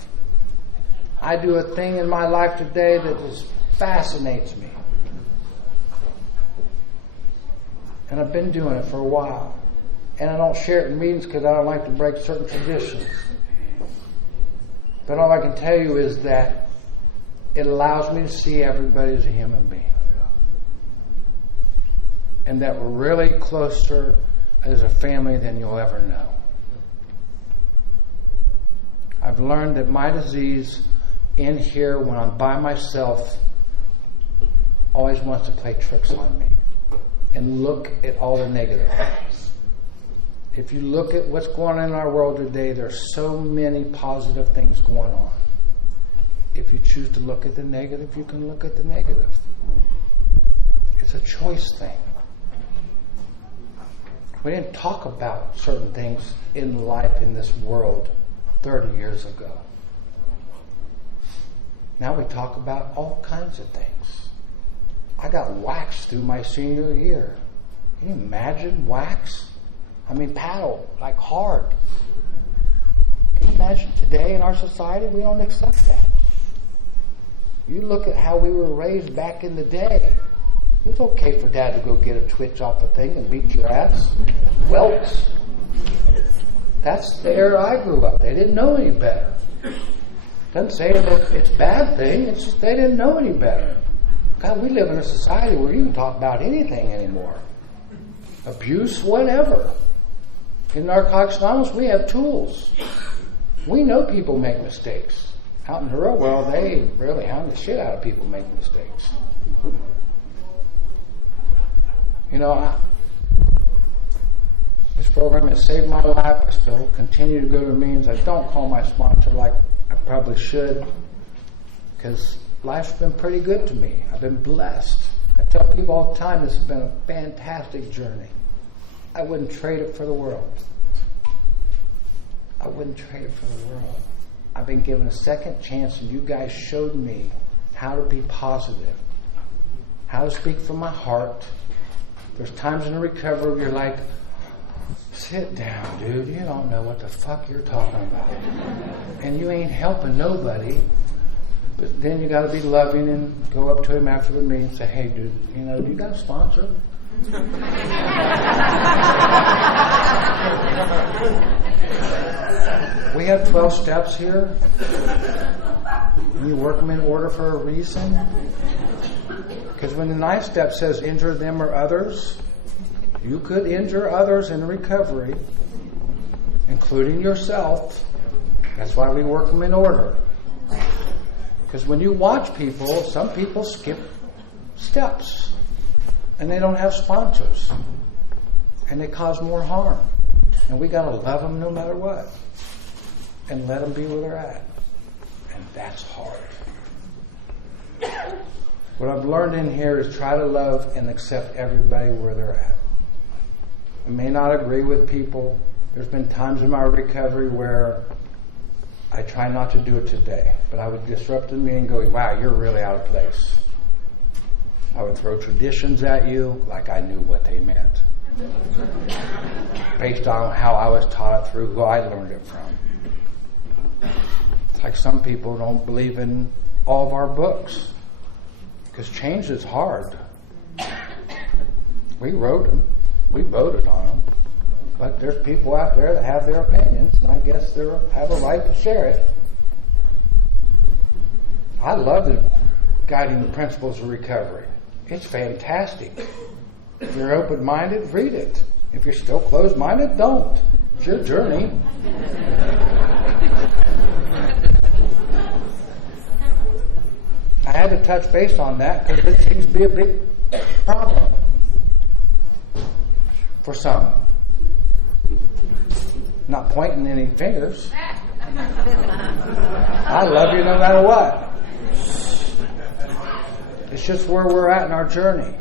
I do a thing in my life today that just fascinates me. And I've been doing it for a while. And I don't share it in meetings because I don't like to break certain traditions. But all I can tell you is that it allows me to see everybody as a human being. And that we're really closer as a family than you'll ever know. I've learned that my disease in here when I'm by myself always wants to play tricks on me and look at all the negative things. If you look at what's going on in our world today, there's so many positive things going on. If you choose to look at the negative, you can look at the negative. It's a choice thing. We didn't talk about certain things in life in this world 30 years ago. Now we talk about all kinds of things. I got waxed through my senior year. Can you imagine wax? I mean, paddle, like hard. Can you imagine today in our society? We don't accept that. You look at how we were raised back in the day. It was okay for Dad to go get a twitch off a thing and beat your ass. Welts. That's the era I grew up. They didn't know any better. Doesn't say that it's a bad thing. It's just they didn't know any better. God, we live in a society where you can talk about anything anymore. Abuse, whatever. In Narcotics Anonymous, we have tools. We know people make mistakes. Out in the real world, they really hound the shit out of people making mistakes. You know, this program has saved my life. I still continue to go to meetings. I don't call my sponsor like I probably should because life's been pretty good to me. I've been blessed. I tell people all the time this has been a fantastic journey. I wouldn't trade it for the world. I wouldn't trade it for the world. I've been given a second chance, and you guys showed me how to be positive, how to speak from my heart. There's times in the recovery where you're like, sit down, dude. You don't know what the fuck you're talking about. And you ain't helping nobody. But then you got to be loving and go up to him after the meeting and say, hey, dude, you got a sponsor? We have 12 steps here. And you work them in order for a reason. Because when the 9th step says injure them or others, you could injure others in recovery, including yourself. That's why we work them in order. Because when you watch people, some people skip steps and they don't have sponsors and they cause more harm. And we got to love them no matter what and let them be where they're at. And that's hard. What I've learned in here is try to love and accept everybody where they're at. I may not agree with people. There's been times in my recovery where I try not to do it today, but I would disrupt the meeting going, wow, you're really out of place. I would throw traditions at you like I knew what they meant, based on how I was taught it through who I learned it from. It's like some people don't believe in all of our books, because change is hard. We wrote them. We voted on them. But there's people out there that have their opinions, and I guess they have a right to share it. I love the Guiding Principles of Recovery. It's fantastic. If you're open-minded, read it. If you're still closed-minded, don't. It's your journey. I had to touch base on that because it seems to be a big problem for some. Not pointing any fingers. I love you no matter what. It's just where we're at in our journey.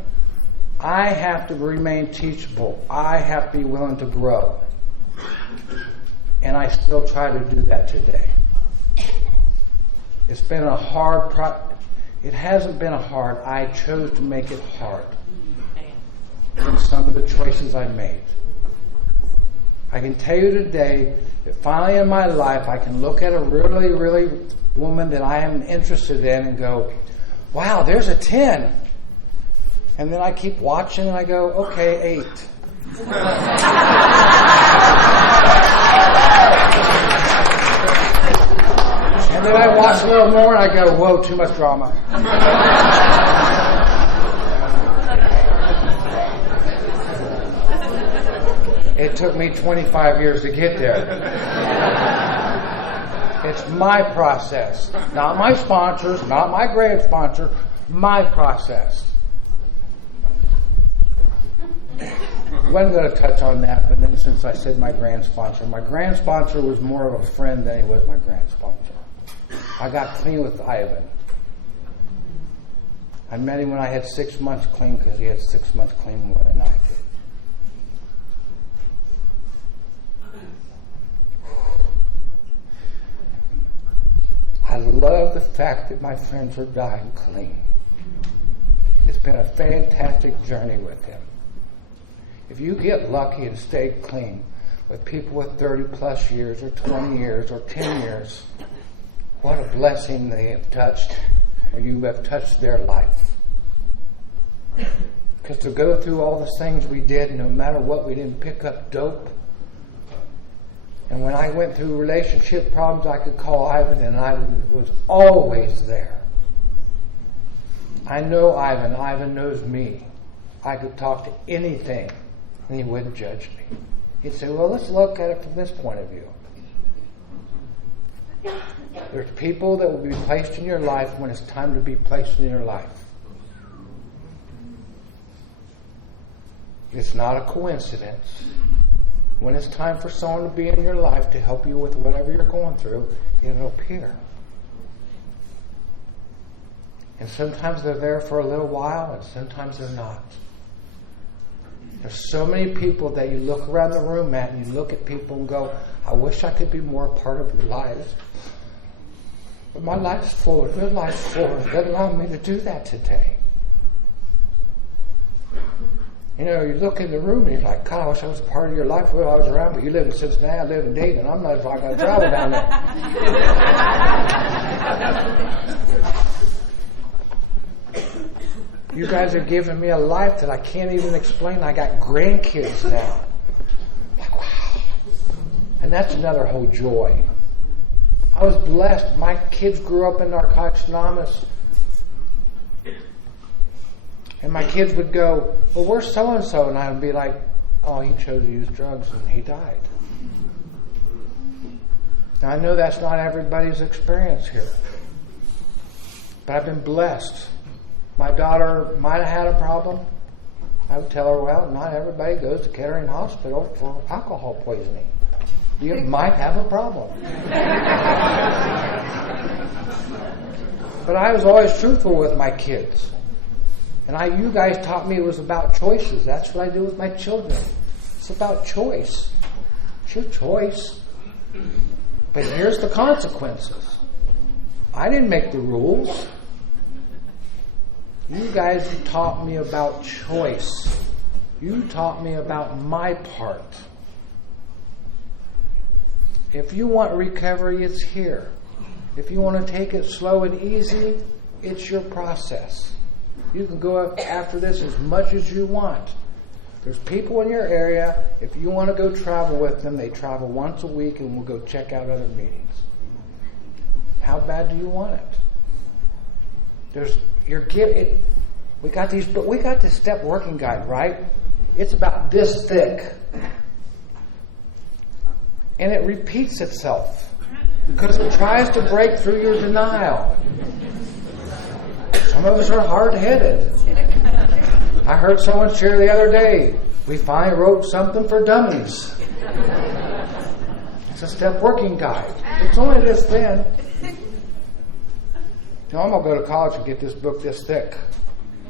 I have to remain teachable. I have to be willing to grow. And I still try to do that today. It's been a hard It hasn't been a hard. I chose to make it hard in some of the choices I made. I can tell you today that finally in my life I can look at a really, really woman that I am interested in and go, wow, there's a 10. And then I keep watching and I go, okay, 8. And then I watch a little more and I go, whoa, too much drama. It took me 25 years to get there. It's my process. Not my sponsors, not my grand sponsor, my process. I wasn't going to touch on that, but then since I said my grand sponsor was more of a friend than he was my grand sponsor. I got clean with Ivan. I met him when I had 6 months clean because he had 6 months clean more than I did. I love the fact that my friends are dying clean. It's been a fantastic journey with them. If you get lucky and stay clean with people with 30 plus years or 20 years or 10 years, what a blessing they have touched, or you have touched their life. Because to go through all the things we did, no matter what, we didn't pick up dope. And when I went through relationship problems, I could call Ivan, and Ivan was always there. I know Ivan. Ivan knows me. I could talk to anything, and he wouldn't judge me. He'd say, well, let's look at it from this point of view. There's people that will be placed in your life when it's time to be placed in your life. It's not a coincidence. When it's time for someone to be in your life to help you with whatever you're going through, it'll appear. And sometimes they're there for a little while, and sometimes they're not. There's so many people that you look around the room at, and you look at people and go, I wish I could be more a part of your lives. But my life's full, a good life's full. It doesn't allow me to do that today. You know, you look in the room and you're like, God, I wish I was a part of your life. Well, I was around, but you live in Cincinnati, I live in Dayton, and I'm not like I travel down there. You guys are giving me a life that I can't even explain. I got grandkids now. Like, wow. And that's another whole joy. I was blessed. My kids grew up in Narcotics Anonymous. And my kids would go, well, where's so-and-so? And I would be like, oh, he chose to use drugs and he died. Now, I know that's not everybody's experience here. But I've been blessed. My daughter might have had a problem. I would tell her, well, not everybody goes to Kettering Hospital for alcohol poisoning. You might have a problem. But I was always truthful with my kids. And you guys taught me it was about choices. That's what I do with my children. It's about choice. It's your choice. But here's the consequences. I didn't make the rules. You guys taught me about choice. You taught me about my part. If you want recovery, it's here. If you want to take it slow and easy, it's your process. You can go after this as much as you want. There's people in your area, if you want to go travel with them, they travel once a week and we'll go check out other meetings. How bad do you want it? We got this step working guide, right? It's about this thick. And it repeats itself because it tries to break through your denial. Some of us are hard-headed. I heard someone share the other day, we finally wrote something for dummies. It's a step working guide. It's only this thin. Now, I'm going to go to college and get this book this thick.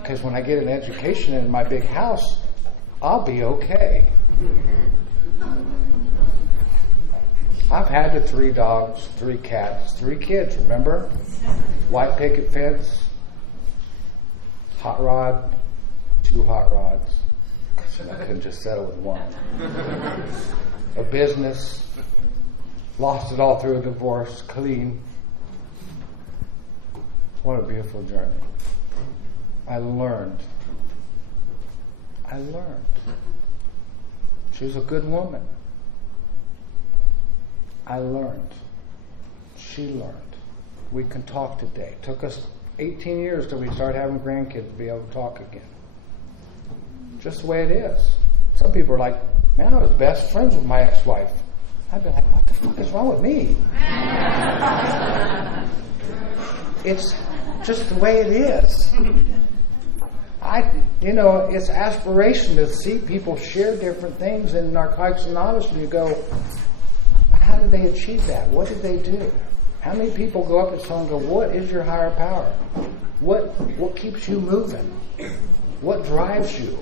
Because when I get an education in my big house, I'll be okay. I've had the 3 dogs, 3 cats, 3 kids, remember? White picket fence, hot rod, 2 hot rods. I couldn't just settle with one. A business, lost it all through a divorce, clean. What a beautiful journey. I learned. She was a good woman. I learned. She learned. We can talk today. It took us 18 years till we started having grandkids to be able to talk again. Just the way it is. Some people are like, man, I was best friends with my ex-wife. I'd be like, what the fuck is wrong with me? It's just the way it is. It's aspiration to see people share different things in Narcotics Anonymous, and you go, how did they achieve that? What did they do? How many people go up to someone and go, what is your higher power? What keeps you moving? What drives you?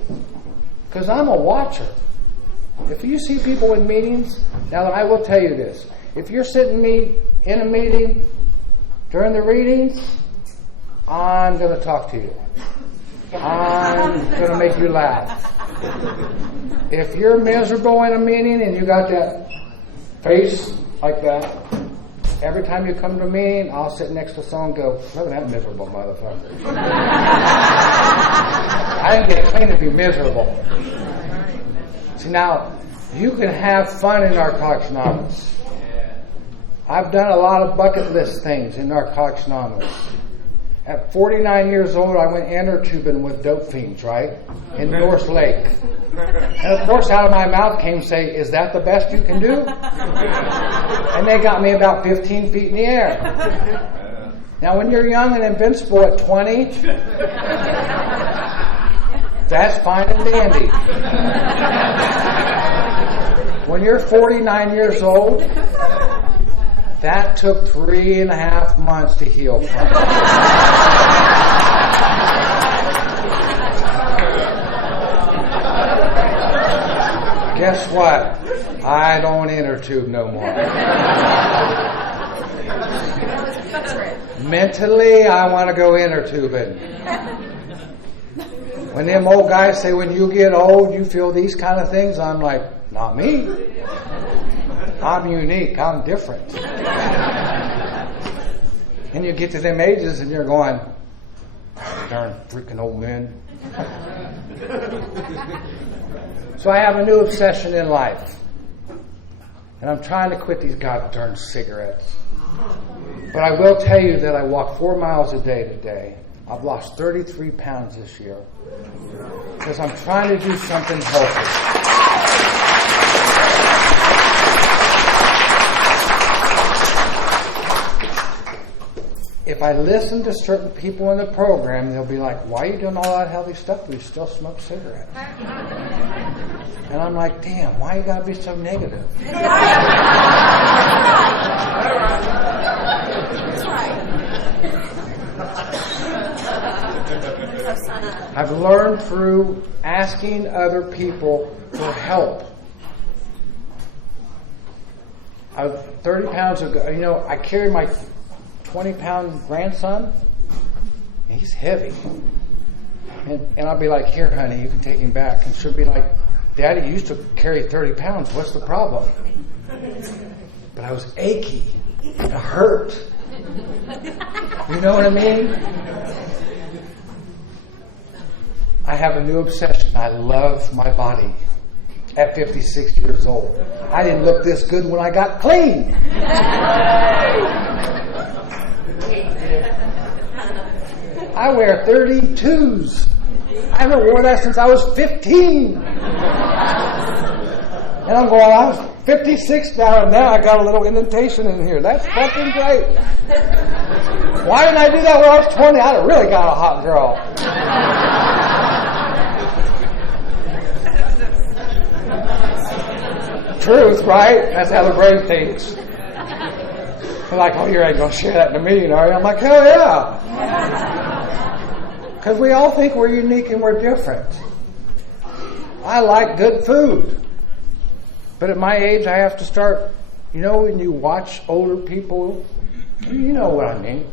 Because I'm a watcher. If you see people in meetings, now I will tell you this. If you're sitting in a meeting during the readings, I'm going to talk to you. I'm going to make you laugh. If you're miserable in a meeting and you got that face like that, every time you come to a meeting, I'll sit next to someone and go, look at that miserable motherfucker. I didn't get trained to be miserable. See, now, you can have fun in Narcotics Anonymous. I've done a lot of bucket list things in Narcotics Anonymous. At 49 years old, I went inner tubing with dope fiends, right? In North Lake. And of course, out of my mouth came say, is that the best you can do? And they got me about 15 feet in the air. Now, when you're young and invincible at 20, that's fine and dandy. When you're 49 years old, that took 3.5 months to heal from. Guess what? I don't inner tube no more. Mentally, I want to go inner tubing. When them old guys say, when you get old, you feel these kind of things, I'm like, not me. I'm unique. I'm different. And you get to them ages and you're going, darn freaking old men. So I have a new obsession in life. And I'm trying to quit these goddamn cigarettes. But I will tell you that I walk 4 miles a day today. I've lost 33 pounds this year. Because I'm trying to do something healthy. If I listen to certain people in the program, they'll be like, why are you doing all that healthy stuff but you still smoke cigarettes? And I'm like, damn, why you gotta be so negative? I've learned through asking other people for help. I was 30 pounds ago, I carry my 20-pound grandson. He's heavy. And I'll be like, here, honey, you can take him back. And she'll be like, Daddy, you used to carry 30 pounds. What's the problem? But I was achy. It hurt. You know what I mean? I have a new obsession. I love my body at 56 years old. I didn't look this good when I got clean. I wear 32s. I haven't worn that since I was 15. And I'm going, I was 56 now, and now I got a little indentation in here. That's fucking great. Why didn't I do that when I was 20? I'd have really got a hot girl. Truth, right? That's how the brain thinks. They're like, oh, you ain't going to share that to me, are you? I'm like, hell yeah. Because we all think we're unique and we're different. I like good food. But at my age, I have to start, when you watch older people, you know what I mean.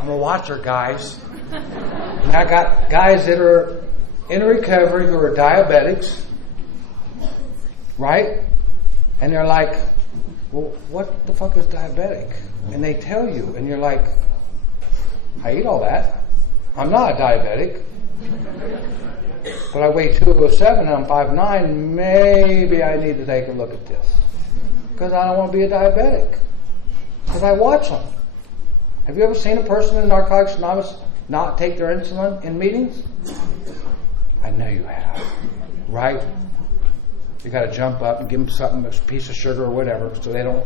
I'm a watcher, guys. And I got guys that are in recovery who are diabetics, right? And they're like, well, what the fuck is diabetic? And they tell you, and you're like, I eat all that. I'm not a diabetic. But I weigh 207 and I'm 5'9", maybe I need to take a look at this. Because I don't want to be a diabetic. Because I watch them. Have you ever seen a person in Narcotics Anonymous not take their insulin in meetings? I know you have. Right? You got to jump up and give them something, a piece of sugar or whatever, so they don't.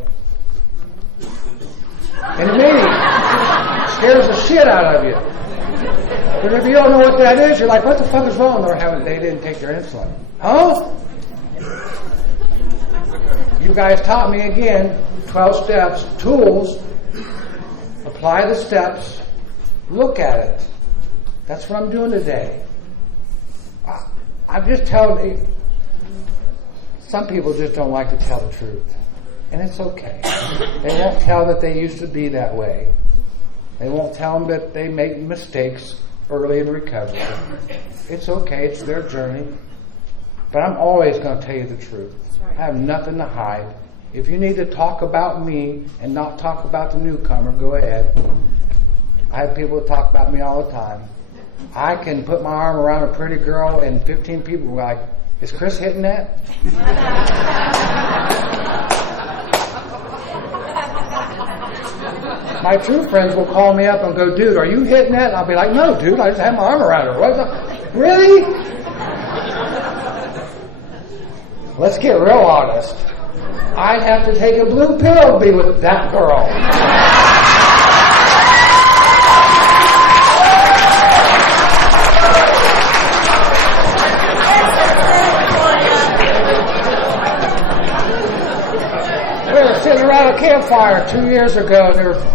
In a meeting, scares the shit out of you. But if you don't know what that is, you're like, what the fuck is wrong? They didn't take their insulin. Huh? You guys taught me again, 12 steps, tools, apply the steps, look at it. That's what I'm doing today. I'm just telling you, some people just don't like to tell the truth. And it's okay. They won't tell that they used to be that way. They won't tell them that they make mistakes early in recovery. It's okay. It's their journey. But I'm always going to tell you the truth. I have nothing to hide. If you need to talk about me and not talk about the newcomer, go ahead. I have people that talk about me all the time. I can put my arm around a pretty girl and 15 people are like, is Chris hitting that? My true friends will call me up and go, dude, are you hitting that? And I'll be like, no, dude, I just have my arm around her. What the? Really? Let's get real honest. I'd have to take a blue pill to be with that girl. We were sitting around a campfire 2 years ago, and there were,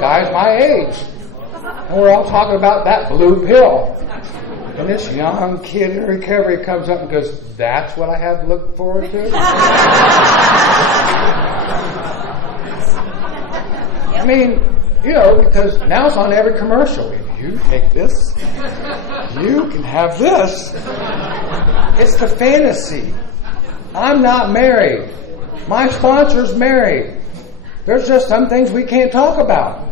guys my age. And we're all talking about that blue pill. And this young kid in recovery comes up and goes, that's what I have to look forward to? mean, because now it's on every commercial. If you take this, you can have this. It's the fantasy. I'm not married. My sponsor's married. There's just some things we can't talk about.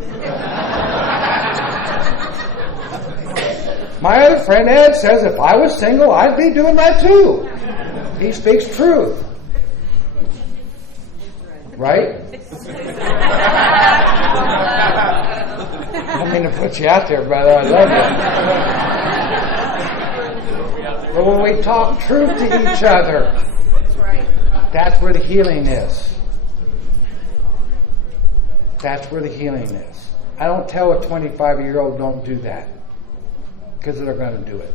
My other friend Ed says if I was single, I'd be doing that too. He speaks truth. Right? I don't mean to put you out there, brother. I love you. But when we talk truth to each other, that's where the healing is. That's where the healing is. I don't tell a 25-year-old don't do that, because they're going to do it.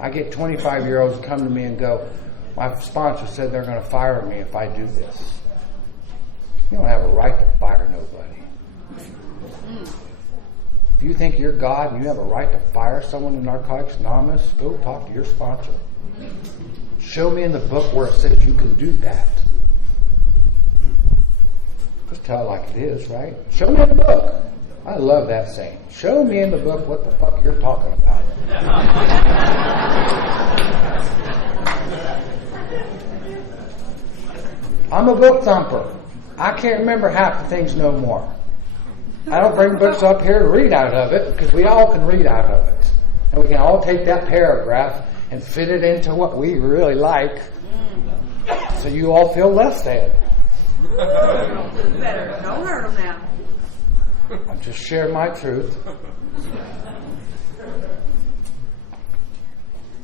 I get 25-year-olds come to me and go, my sponsor said they're going to fire me if I do this. You don't have a right to fire nobody. If you think you're God and you have a right to fire someone in Narcotics Anonymous, go talk to your sponsor. Show me in the book where it says you can do that. Just tell it like it is, right? Show me in the book. I love that saying. Show me in the book what the fuck you're talking about. I'm a book thumper. I can't remember half the things no more. I don't bring books up here to read out of it, because we all can read out of it. And we can all take that paragraph and fit it into what we really like, so you all feel less than. Better. Don't hurt them now. I'm just sharing my truth.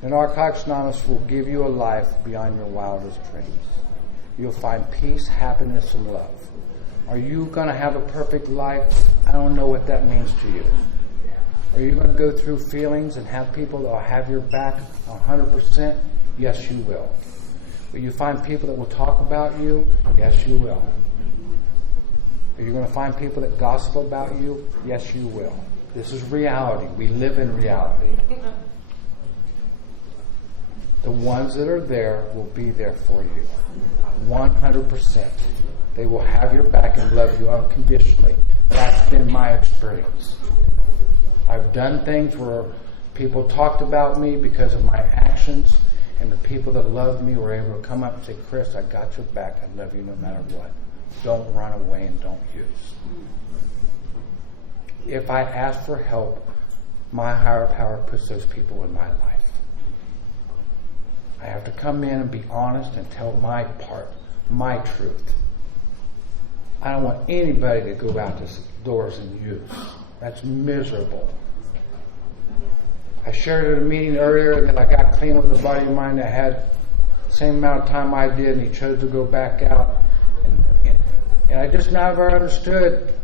The Narcotics Anonymous will give you a life beyond your wildest dreams. You'll find peace, happiness, and love. Are you going to have a perfect life? I don't know what that means to you. Are you going to go through feelings and have people that will have your back 100%? Yes, you will. Will you find people that will talk about you? Yes, you will. Are you going to find people that gossip about you? Yes, you will. This is reality. We live in reality. The ones that are there will be there for you. 100%. They will have your back and love you unconditionally. That's been my experience. I've done things where people talked about me because of my actions, and the people that loved me were able to come up and say, Chris, I got your back. I love you no matter what. Don't run away and don't use. If I ask for help, my higher power puts those people in my life. I have to come in and be honest and tell my part, my truth. I don't want anybody to go out the doors and use. That's miserable. I shared at a meeting earlier that I got clean with a buddy of mine that had the same amount of time I did, and he chose to go back out. And I just never understood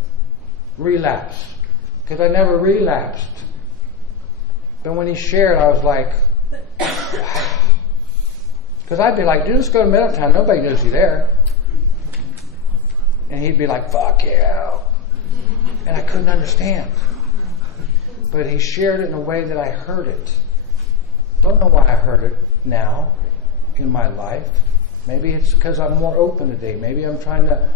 relapse, because I never relapsed. But when he shared, I was like, wow. Because I'd be like, dude, let's go to Middletown. Nobody knows you there. And he'd be like, fuck yeah. And I couldn't understand. But he shared it in a way that I heard it. Don't know why I heard it now in my life. Maybe it's because I'm more open today. Maybe I'm trying to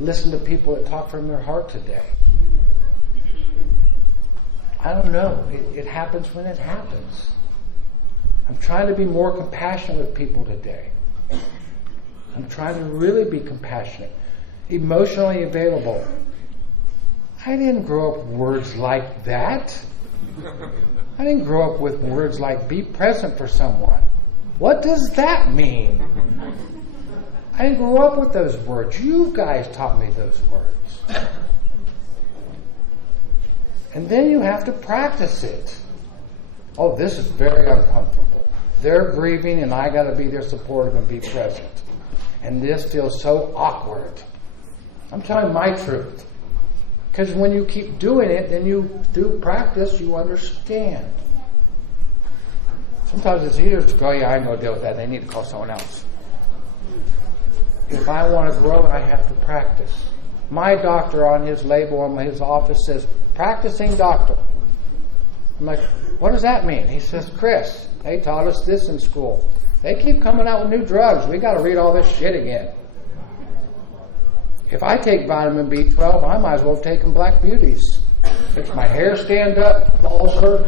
listen to people that talk from their heart today. I don't know. It happens when it happens. I'm trying to be more compassionate with people today. I'm trying to really be compassionate, emotionally available. I didn't grow up with words like that. I didn't grow up with words like be present for someone. What does that mean? I didn't grow up with those words. You guys taught me those words. And then you have to practice it. Oh, this is very uncomfortable. They're grieving and I got to be there supportive and be present. And this feels so awkward. I'm telling my truth. Because when you keep doing it, then you, through practice, you understand. Sometimes it's easier to go, yeah, I know deal with that. They need to call someone else. If I want to grow, I have to practice. My doctor on his label on his office says, practicing doctor. I'm like, what does that mean? He says, Chris, they taught us this in school. They keep coming out with new drugs. We got to read all this shit again. If I take vitamin B12, I might as well have taken Black Beauties. Makes my hair stand up, balls hurt.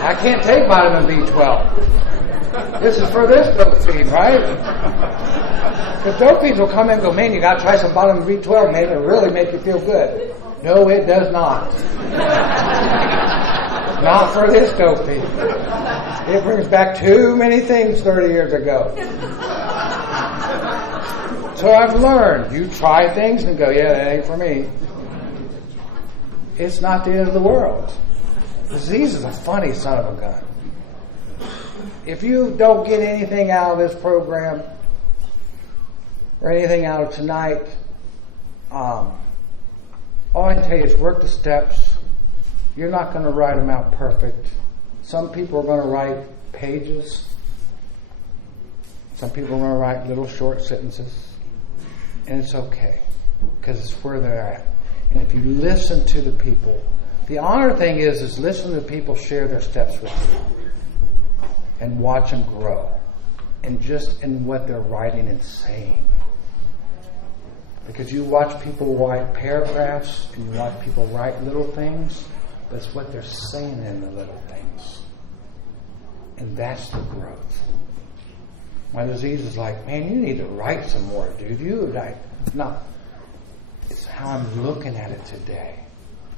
I can't take vitamin B12. This is for this dope fiend, right? The dope fiends will come in and go, man, you got to try some vitamin B12, man. It'll really make you feel good. No, it does not. Not for this dope fiend. It brings back too many things 30 years ago. So I've learned, you try things and go, yeah, that ain't for me. It's not the end of the world. Disease is a funny son of a gun. If you don't get anything out of this program or anything out of tonight, all I can tell you is work the steps. You're not going to write them out perfect. Some people are going to write pages. Some people are going to write little short sentences. And it's okay, because it's where they're at. And if you listen to the people, the honor thing is listen to people share their steps with you and watch them grow, and just in what they're writing and saying. Because you watch people write paragraphs and you watch people write little things, but it's what they're saying in the little things. And that's the growth. My disease is like, man, you need to write some more, dude. No. It's how I'm looking at it today.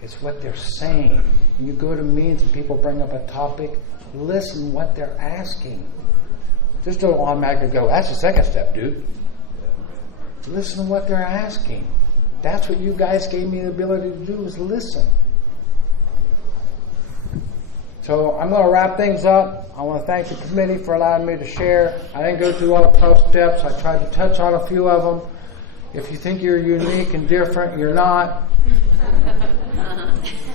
It's what they're saying. When you go to meetings and people bring up a topic, listen what they're asking. Just don't automatically go, that's the second step, dude. Listen to what they're asking. That's what you guys gave me the ability to do, is listen. So I'm going to wrap things up. I want to thank the committee for allowing me to share. I didn't go through all the 12 steps. I tried to touch on a few of them. If you think you're unique and different, you're not.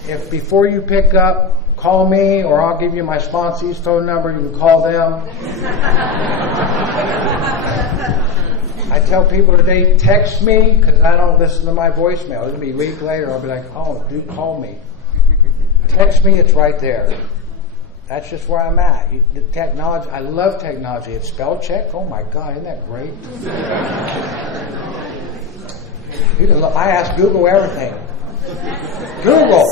If before you pick up, call me, or I'll give you my sponsee's phone number. You can call them. I tell people today, text me, because I don't listen to my voicemail. It'll be a week later. I'll be like, oh, dude, call me. Text me, it's right there. That's just where I'm at. The technology, I love technology. It's spell check. Oh my God, isn't that great? I ask Google everything. Google.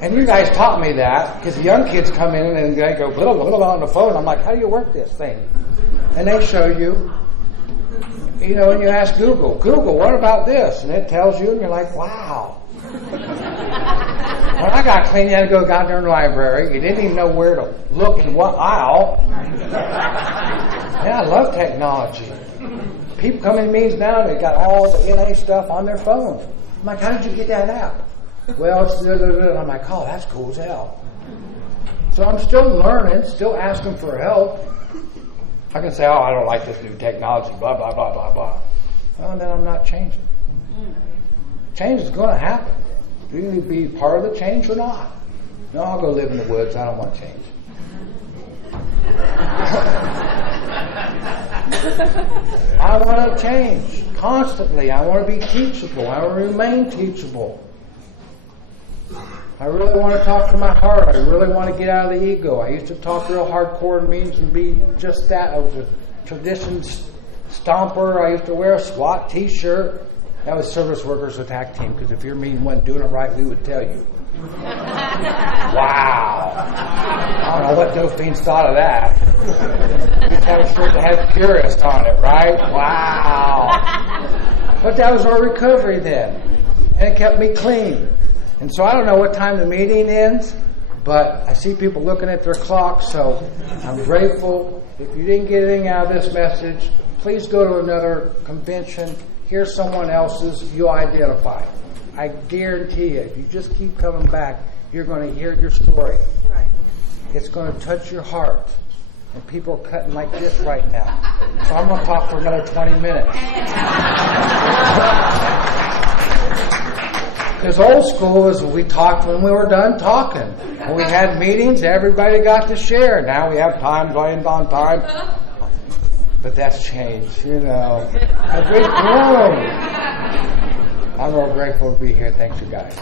And you guys taught me that, because the young kids come in and they go blah, blah, blah on the phone. I'm like, how do you work this thing? And they show you. You know, and you ask Google, what about this? And it tells you, and you're like, wow. When I got clean, you had to go down there in the library. You didn't even know where to look in what aisle. Yeah, I love technology. People come in meetings now, they got all the NA stuff on their phone. I'm like, how did you get that app? Well, it's I'm like, oh, that's cool as hell. So I'm still learning, still asking for help. I can say, oh, I don't like this new technology, blah, blah, blah, blah, blah. Well, then I'm not changing. Change is going to happen. You can be part of the change or not. No, I'll go live in the woods. I don't want to change. I want to change constantly. I want to be teachable. I want to remain teachable. I really want to talk to my heart. I really want to get out of the ego. I used to talk real hardcore in meetings and be just that. I was a tradition stomper. I used to wear a SWAT t-shirt. That was Service Workers Attack Team, because if your meeting wasn't doing it right, we would tell you. Wow. I don't know what those fiends thought of that. You had a shirt that had Purist on it, right? Wow. But that was our recovery then. And it kept me clean. And so I don't know what time the meeting ends, but I see people looking at their clocks, so I'm grateful. If you didn't get anything out of this message, please go to another convention. Hear someone else's, you'll identify. I guarantee you, if you just keep coming back, you're going to hear your story. Right. It's going to touch your heart. And people are cutting like this right now. So I'm going to talk for another 20 minutes. Because old school is we talked when we were done talking. When we had meetings, everybody got to share. Now we have time, going on time. But that's changed, you know. A big grown. I'm real grateful to be here. Thank you, guys.